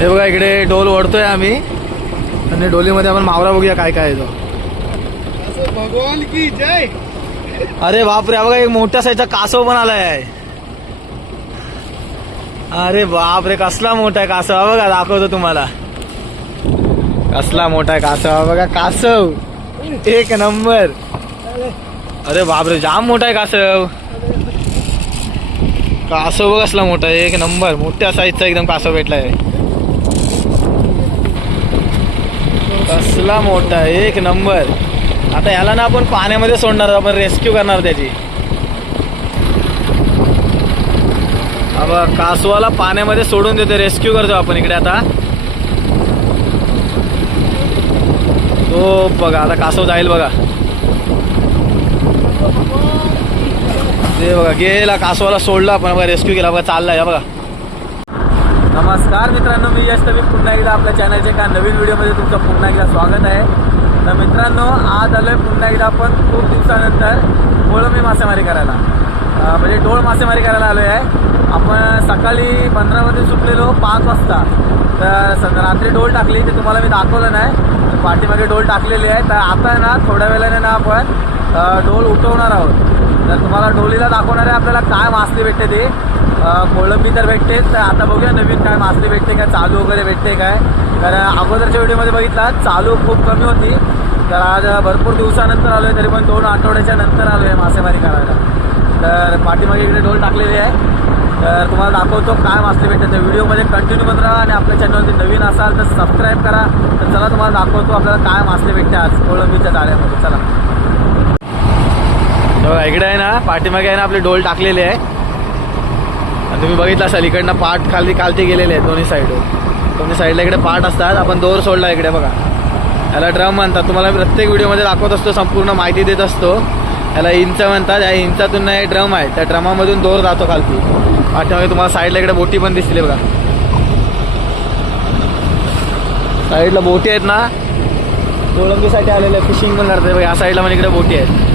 हे बघा इकडे डोल ओढतोय आम्ही. आणि डोलीमध्ये आपण मावरा बघूया काय काय आहे तो. भगवान की जय. अरे बापरे बघा एक मोठ्या साईजचा कासव पण आलाय. अरे बापरे कसला मोठा आहे कासव बघा दाखवतो तुम्हाला. कसला मोठा आहे कासव बघा कासव. एक नंबर. अरे बापरे जाम मोठा आहे कासव. कासव बघ कसला मोठा आहे. एक नंबर मोठ्या साईजचा एकदम कासव भेटलाय. कसला मोठा एक नंबर. आता याला ना आपण पाण्यामध्ये सोडणार आपण रेस्क्यू करणार त्याची. हा कासवाला पाण्यामध्ये सोडून देतो रेस्क्यू करतो आपण इकडे आता. तो बघा आता कासव जाईल बघा. ते बघा गेला कासवाला सोडला आपण बघा रेस्क्यू केला बघा चाललाय या बघा. नमस्कार मित्रांनो मी यश तवी पुन्हा एकदा आपल्या चॅनलच्या एका नवीन व्हिडिओमध्ये तुमचं पुन्हा एकदा स्वागत आहे. तर मित्रांनो आज आलोय पुन्हा एकदा आपण खूप दिवसानंतर कोळंबी मासेमारी करायला. म्हणजे डोळ मासेमारी करायला आलोय आहे. आपण सकाळी पंधरामध्ये सुटलेलो पाच वाजता. तर रात्री डोल टाकली ते तुम्हाला मी दाखवलं नाही. पाठीमागे डोल टाकलेली आहे. तर आता ना थोड्या वेळाने ना आपण डोल उठवणार आहोत. तर तुम्हाला डोलीला दाखवणारे आपल्याला काय मासली भेटते ते? कोळंबी तर भेटतेच. तर आता बघूया नवीन काय मासली भेटते काय चालू वगैरे भेटते काय. तर अगोदरच्या व्हिडिओमध्ये बघितला चालू खूप कमी होती. तर आज भरपूर दिवसानंतर आलो आहे तरी पण दोन आठवड्याच्या नंतर आलो आहे मासेमारी करायला. तर पाठीमागे इकडे डोल टाकलेली आहे. तर तुम्हाला दाखवतो काय मासली भेटते. तर व्हिडिओमध्ये कंटिन्यू करत राहा आणि आपल्या चॅनलवरती नवीन असाल तर सबस्क्राईब करा. तर चला तुम्हाला दाखवतो आपल्याला काय मासली भेटते आज कोळंबीच्या जाळ्यामध्ये. चला. इकडे आहे ना पाठीमागे आहे ना आपली डोल टाकलेली आहे. आणि तुम्ही बघितलं असाल इकडनं पाठ खाली खालती गेलेले आहेत दोन्ही साईडवर दोन्ही साईडला इकडे पाठ असतात. आपण दोर सोडला इकडे बघा. याला ड्रम म्हणतात. तुम्हाला मी प्रत्येक व्हिडिओमध्ये दाखवत असतो संपूर्ण माहिती देत असतो. याला इंच म्हणतात. या इंचातून नाही हे ड्रम आहे. त्या ड्रमामधून दोर जातो खालती. पाठीमागे तुम्हाला साईडला इकडे बोटी पण दिसली बघा. साईडला बोटी आहेत ना. कोळंबीसाठी आलेले फिशिंग पण करते बघा या साईडला म्हणजे इकडे बोटी आहेत.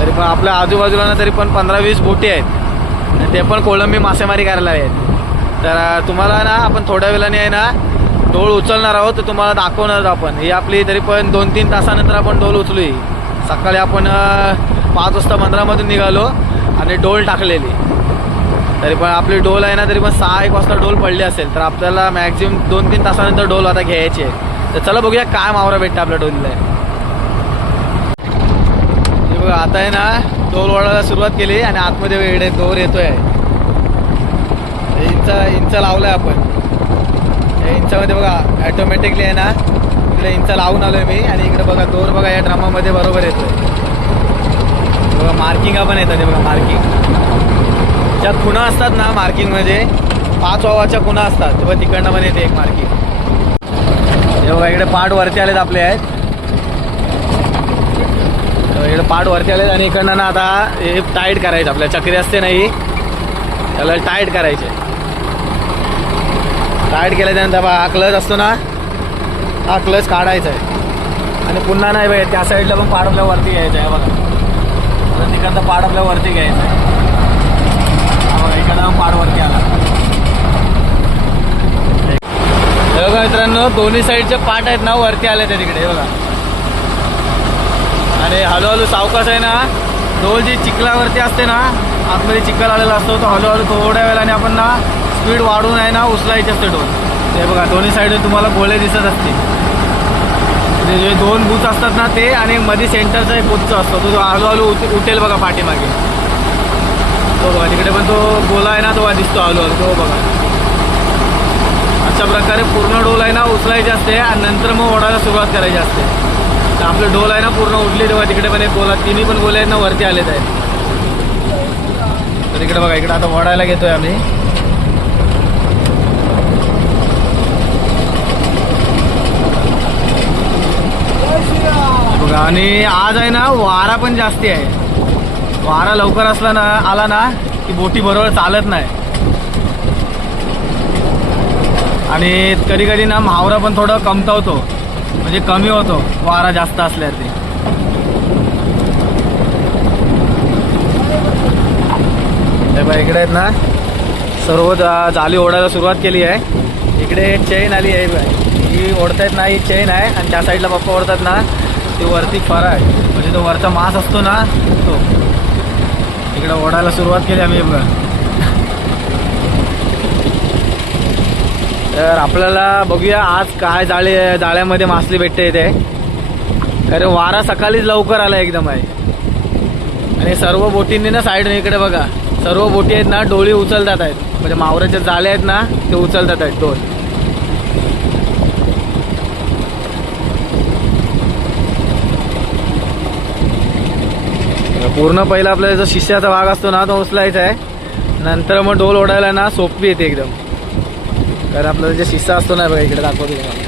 तरी पण आपल्या आजूबाजूला ना तरी पण पंधरा वीस बोटी आहेत. आणि ते पण कोळंबी मासेमारी करायला आहेत. तर तुम्हाला ना आपण थोड्या वेळाने आहे ना डोळ उचलणार आहोत तर तुम्हाला दाखवणार आहोत आपण. ही आपली तरी पण दोन तीन तासानंतर आपण डोल उचलू सकाळी आपण पाच वाजता मंदिरामधून निघालो आणि डोल टाकलेली. तरी पण आपली डोल आहे ना तरी पण सहा एक वाजता डोल पडली असेल तर आपल्याला मॅक्झिमम दोन तीन तासानंतर डोल आता घ्यायची आहे. तर चला बघूया काय मावरा भेटतं आपल्या डोलीला बघा आता आहे ना टोल वळायला सुरुवात केली आणि आतमध्ये इकडे दोर येतोय. हे इंच इंच लावलाय आपण. या इंचामध्ये बघा ॲटोमॅटिकली आहे ना इकडे इंच लावून आलोय मी आणि इकडे बघा दोर बघा या ड्रमामध्ये बरोबर येतोय. बघा मार्किंग पण येतात हे बघा मार्किंग ज्या खुणा असतात ना मार्किंगमध्ये पाच वावाच्या खुणा असतात. तेव्हा तिकडनं पण येते एक मार्किंग हे बघा इकडे पाठ वरती आलेत आपले आहेत. इकडे पाठ वरती आले आणि इकडनं ना आता हे टाईट करायचं आपल्या चक्री असते नाही त्याला टाईट करायचे. टाईट केल्याच्यानंतर बा हा क्लच असतो ना हा क्लच काढायचा आहे आणि पुन्हा नाही बाई त्या साईडला पण पाड आपल्या वरती घ्यायचं आहे बघा. तर तिकडनं पाड आपल्या वरती घ्यायचं आहे. बघा इकडनं पाड वरती आला. बघा मित्रांनो दोन्ही साईडचे पाट आहेत ना वरती आले ते तिकडे हे बघा. आणि हळूहळू सावकाश आहे ना डोल जी चिखलावरती असते ना आतमध्ये चिखल आलेला असतो तो हळूहळू थोड्या वेळाने आपण ना स्पीड वाढून आहे ना उचलायची असते डोल ते बघा दोन्ही साईडने तुम्हाला गोळे दिसत असते म्हणजे जे दोन बूथ असतात ना ते आणि मध्ये सेंटरचा एक बूथचा असतो तो हळूहळू उत- उठेल बघा पाठीमागे. तो बघा तिकडे पण तो गोला आहे ना तो दिसतो हळूहळू. तो बघा. अशा प्रकारे पूर्ण डोल आहे ना उचलायची असते आणि नंतर मग ओढायला सुरुवात करायची असते. तर आपलं डोल आहे ना पूर्ण उठले तेव्हा तिकडे पण एक गोला तिन्ही पण गोले आहेत ना वरती आलेत आहेत. तर इकडे बघा इकडे आता वडायला घेतोय आम्ही. बघा आणि आज आहे ना वारा पण जास्ती आहे. वारा लवकर असला ना आला ना की बोटी बरोबर चालत नाही. आणि कधी कधी ना मावरा पण थोडं कमतावतो. म्हणजे कमी होतो वारा जास्त असल्यावरती हे इकडे आहेत ना सर्व जा- ओढायला सुरुवात केली आहे. इकडे चेन आली आहे ही ओढतायत ना ही चेन आहे आणि त्या साईडला पप्पा ओढतात ना ती वरती फरा आहे. म्हणजे तो वरचा मास असतो ना तो. इकडे ओढायला सुरुवात केली आम्ही बघा. तर आपल्याला बघूया आज काय जाळे जाळ्यामध्ये मासली भेटते इथे. कारण वारा सकाळीच लवकर आला एकदम आहे. आणि सर्व बोटींनी ना साईड इकडे बघा. सर्व बोटी आहेत ना डोळी उचलतात आहेत. म्हणजे मावराच्या जाळे आहेत ना ते उचलतात आहेत डोळ पूर्ण पहिला आपल्या जो शिष्याचा भाग असतो ना तो उचलायचा आहे. नंतर मग डोल ओढायला ना सोपी येते एकदम. कारण आपला जे शिस्सा असतो ना बघा इकडे दाखवतो तुम्हाला.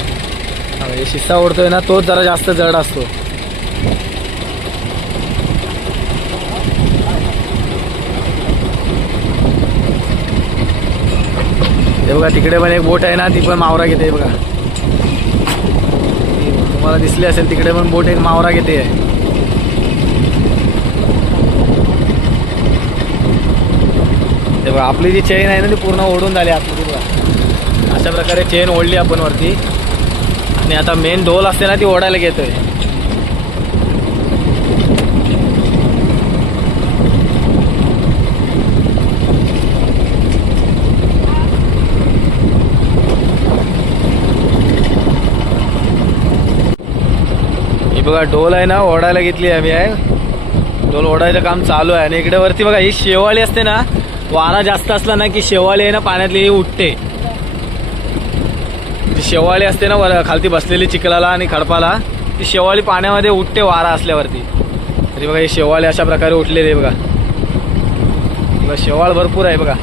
हा, म्हणजे शिस्सा ओढतोय ना तोच जरा जास्त जड असतो. हे बघा तिकडे पण एक बोट आहे ना ती पण मावरा घेते बघा. तुम्हाला दिसली असेल तिकडे पण बोट एक मावरा घेते. हे बघा आपली जी चेन आहे ना ती पूर्ण ओढून झाली आतमध्ये. अशा प्रकारे चेन ओढली आपण वरती. आणि आता मेन ढोल असते ना ती ओढायला घेतोय. ही बघा ढोल आहे ना ओढायला घेतली आम्ही आहे. ढोल ओढायचं काम चालू आहे. आणि इकडे वरती बघा ही शेवाळी असते ना वारा जास्त असला ना की शेवाळी आहे ना पाण्यातली ही उठते. ती शेवाळी असते ना वर खालती बसलेली चिखलाला आणि खडपाला ती शेवाळी पाण्यामध्ये उठते वारा असल्यावरती. तरी बघा ही शेवाळी अशा प्रकारे उठलेली आहे बघा. बघा शेवाळ भरपूर आहे बघा.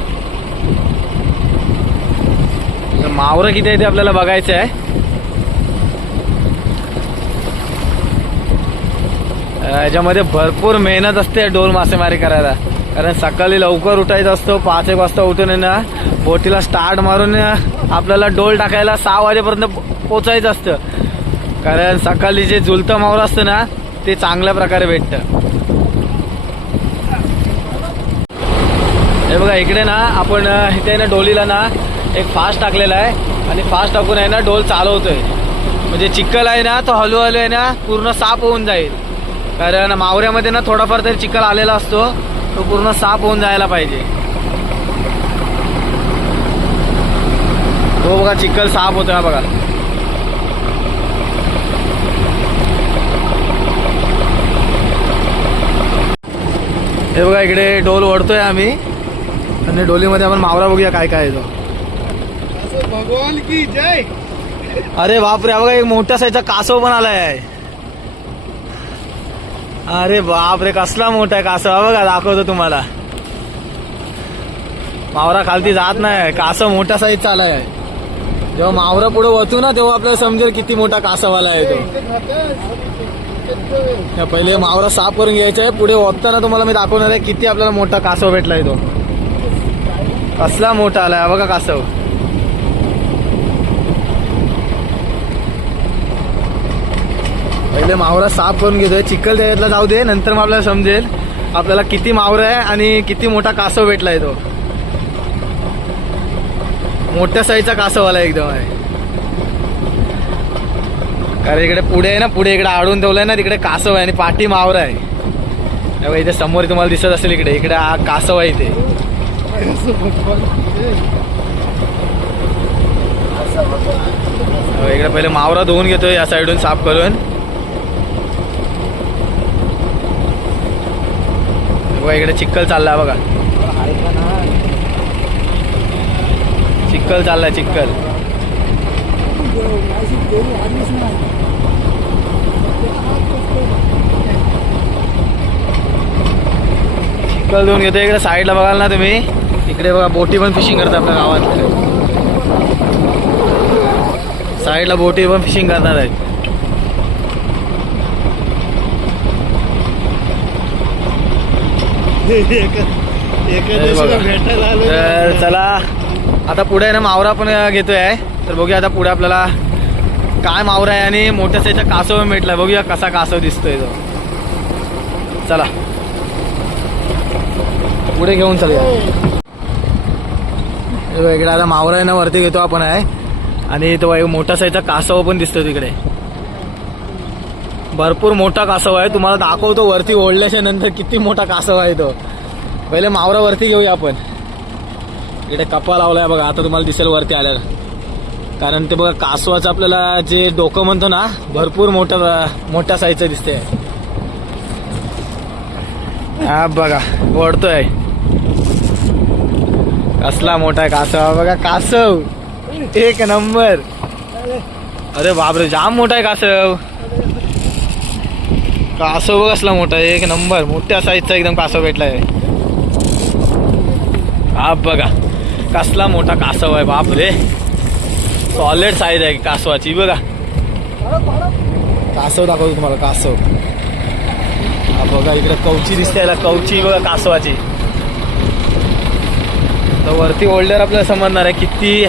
मावरं किती आहे ते आपल्याला बघायचं आहे. याच्यामध्ये भरपूर मेहनत असते डोल मासेमारी करायला. कारण सकाळी लवकर उठायचं असतो पाच एक वाजता उठून आहे ना बोटीला स्टार्ट मारून आपल्याला डोल टाकायला सहा वाजेपर्यंत पोचायचं असतं. कारण सकाळी जे जुलतं मावर असतं ना ते चांगल्या प्रकारे भेटतं. हे बघा इकडे ना आपण इथे ना डोलीला ना एक फास्ट टाकलेला आहे. आणि फास्ट टाकून आहे ना डोल चालवतोय. म्हणजे चिखल आहे ना तो हळूहळू आहे ना पूर्ण साफ होऊन जाईल. कारण मावऱ्यामध्ये ना थोडाफार तरी चिखल आलेला असतो. तो पूर्ण साफ होऊन जायला पाहिजे. हो बघा चिखल साफ होतोय हा बघा. हे बघा इकडे डोल ओढतोय आम्ही. आणि डोलीमध्ये आपण मावरा बघूया काय काय आहे तो. असं भगवान की जय. अरे बापरे बघा एक मोठ्या साईजचा कासव पण आलाय. अरे बापरे कसला मोठा आहे कासव बघा दाखवतो तुम्हाला. मावरा खालती जात नाही कासव मोठा साईज चालाय जेव्हा मावरा पुढे वतू ना तेव्हा आपल्याला समजेल किती मोठा कासावाला आहे तो. त्या पहिले मावरा साफ करून घ्यायचा आहे पुढे वतताना तुम्हाला मी दाखवणार आहे किती आपल्याला मोठा कासव भेटलाय तो. कसला मोठा आलाय बघा कासव. पहिले मावरा साफ करून घेतोय. चिखल त्याच्यातला जाऊ दे नंतर मग आपल्याला समजेल. आपल्याला किती मावरा आहे आणि किती मोठा कासव भेटलाय तो. मोठ्या साईजचा कासव एकदम आहे. कारण इकडे पुढे आहे ना पुढे इकडे आडून ठेवलंय ना तिकडे कासव आहे आणि पाठी मावरा आहे. इथे समोर तुम्हाला दिसत असेल इकडे इकडे हा कासव आहे इथे. इकडे पहिले मावरा धुवून घेतोय या साईडून साफ करून हे बघा इकडे चिक्कल चाललाय बघा. चिक्कल चाललाय चिक्कल चिक्कल देऊन घेतोय इकडे साईडला बघाल ना तुम्ही. इकडे बघा बोटी पण फिशिंग करतात आपल्या गावात साईडला बोटी पण फिशिंग करणार आहेत एका एकादशीला बघा. भेटायला आलो तर चला आता पुढे आहे ना मावरा पण घेतोय आहे. तर बघूया आता पुढे आपल्याला काय मावरा आहे आणि मोठ्या साईजचा कासव भेटला बघूया कसा कासव दिसतोय तो. चला. पुढे घेऊन चलूया. इकडे आता मावरा आहे ना वरती घेतो आपण आहे. आणि तो एक मोठा साईजचा कासव पण दिसतो तिकडे. भरपूर मोठा कासव आहे. तुम्हाला दाखवतो वरती ओढल्याच्या नंतर किती मोठा कासव आहे तो. पहिले मावरा वरती घेऊया आपण. इकडे कपा लावलाय बघा. आता तुम्हाला दिसेल वरती आल्यावर. कारण ते बघा कासवाचं आपल्याला जे डोकं म्हणतो ना भरपूर मोठं मोठ्या साईजचं दिसते हा बघा. ओढतोय. कसला मोठा आहे कासव. बघा कासव. एक नंबर. अरे बापरे जाम मोठा आहे कासव. कासव बघ कसला मोठा एक नंबर. मोठ्या साईजचा एकदम कासव भेटलाय. हा बघा. कसला मोठा कासव आहे बापरे. सॉलिड साईज आहे कासवाची बघा. कासव दाखवतो तुम्हाला कासव. हा बघा इकडे कवची दिसते याला. कवची बघा कासवाची. तर वरती ओल्डर आपल्याला समजणार आहे किती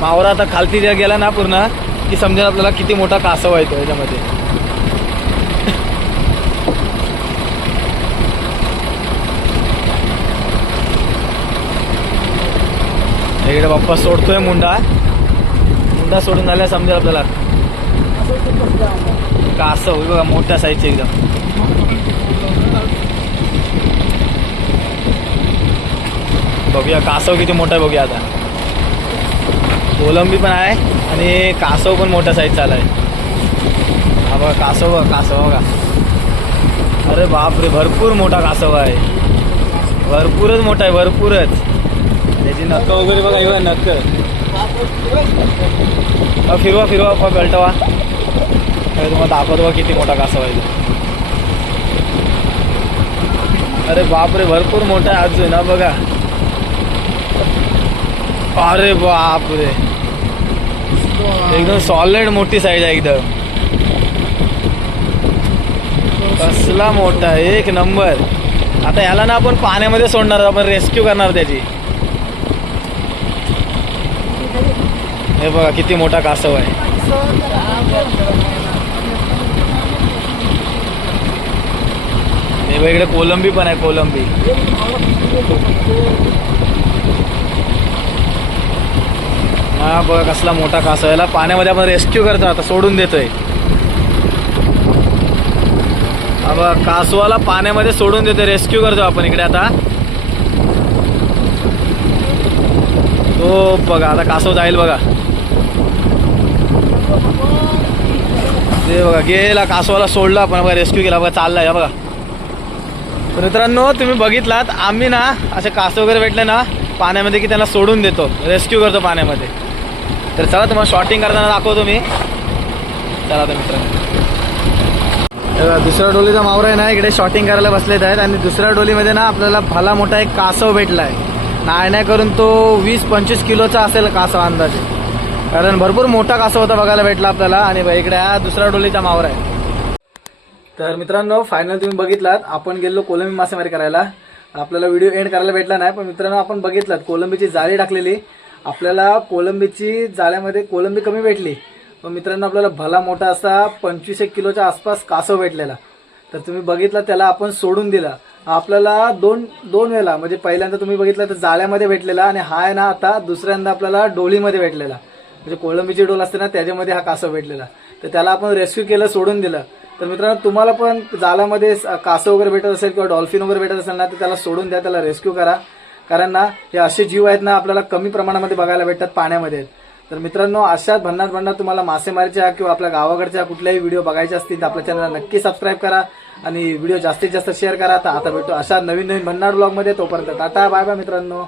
मावरा आता खालती जर गेला ना पूर्ण की समजा आपल्याला किती मोठा कासव आहे तो याच्यामध्ये. इकडे बाप्पा सोडतोय मुंडा. मुंडा सोडून झाल्या समजेल आपल्याला. का असं होईल बघा मोठ्या साईजचे एकदम. बघूया कासव किती मोठा आहे बघूया आता. कोलंबी पण आहे आणि कासव पण मोठ्या साईजचा आहे हा बघा कासव बघा कासव बघा. अरे बापरे भरपूर मोठा कासव आहे. भरपूरच मोठा आहे भरपूरच. त्याची नक्क वगैरे बघा एवढा नक्क फिरवा फिरवा अहो, गलटवा तुम्हाला दाखवतो बघा किती मोठा कसा आहे अरे बापरे भरपूर मोठा आहे अजून ना बघा. अरे बापरे. एकदम सॉलिड मोठी साईज आहे एकदम. कसला मोठा एक नंबर आता याला ना आपण पाण्यामध्ये सोडणार आपण रेस्क्यू करणार त्याची. हे बघा किती मोठा कासव आहे. हे बघा इकडे कोलंबी पण आहे कोलंबी. हा बघा कसला मोठा कासव याला पाण्यामध्ये आपण रेस्क्यू करतो आता सोडून देतोय. बघा कासवाला पाण्यामध्ये सोडून देतोय रेस्क्यू करतो आपण इकडे आता. तो बघा आता कासव जाईल बघा. ते बघा गेला कासवाला सोडला आपण बघा रेस्क्यू केला बघा चाललाय हा बघा. तर मित्रांनो तुम्ही बघितलात आम्ही ना असे कासव वगैरे भेटले ना पाण्यामध्ये की त्यांना सोडून देतो रेस्क्यू करतो पाण्यामध्ये. तर चला तुम्हाला शॉटिंग करताना दाखवतो मी. चला तर मित्रांनो. दुसऱ्या डोलीचा मावरा आहे ना इकडे शॉटिंग करायला बसलेत आहेत आणि दुसऱ्या डोलीमध्ये ना आपल्याला भला मोठा एक कासव भेटलाय. नाही नाही करून तो वीस पंचवीस किलोचा असेल कासव अंदाजे. कारण भरपूर मोठा कासव होता बघायला भेटला आपल्याला आणि इकडे हा दुसरा डोलीचा मावर आहे. तर मित्रांनो फायनल तुम्ही बघितलात. आपण गेलो कोलंबी मासेमारी करायला. आपल्याला व्हिडिओ एंड करायला भेटला नाही पण मित्रांनो आपण बघितलात कोलंबीची जाळी टाकलेली. आपल्याला कोलंबीची जाळ्यामध्ये कोलंबी कमी भेटली. पण मित्रांनो आपल्याला भला मोठा असा पंचवीस एक किलोच्या आसपास कासव भेटलेला. तर तुम्ही बघितलं त्याला आपण सोडून दिला. आपल्याला दोन दोन वेळेला म्हणजे पहिल्यांदा तुम्ही बघितलं तर जाळ्यामध्ये भेटलेला आणि हा आहे ना आता दुसऱ्यांदा आपल्याला डोलीमध्ये भेटलेला. म्हणजे कोळंबीची डोल असते ना त्याच्यामध्ये हा कासव भेटलेला. तर त्याला आपण रेस्क्यू केलं सोडून दिलं. तर मित्रांनो तुम्हाला पण जाळामध्ये कासव वगैरे भेटत असेल किंवा डॉल्फिन वगैरे भेटत असेल ना तर त्याला सोडून द्या त्याला रेस्क्यू करा. कारण ना हे असे जीव आहेत ना आपल्याला कमी प्रमाणामध्ये बघायला भेटतात पाण्यामध्ये. तर मित्रांनो अशाच भन्नाट भन्नाट तुम्हाला मासेमारीच्या किंवा आपल्या गावाकडच्या कुठल्याही व्हिडिओ बघायचे असतील तर आपल्या चॅनलला नक्की सबस्क्राईब करा. आणि व्हिडिओ जास्तीत जास्त शेअर करा. तर आता भेटतो अशा नवीन नवीन भन्नाट ब्लॉगमध्ये तोपर्यंत टाटा बाय बाय मित्रांनो.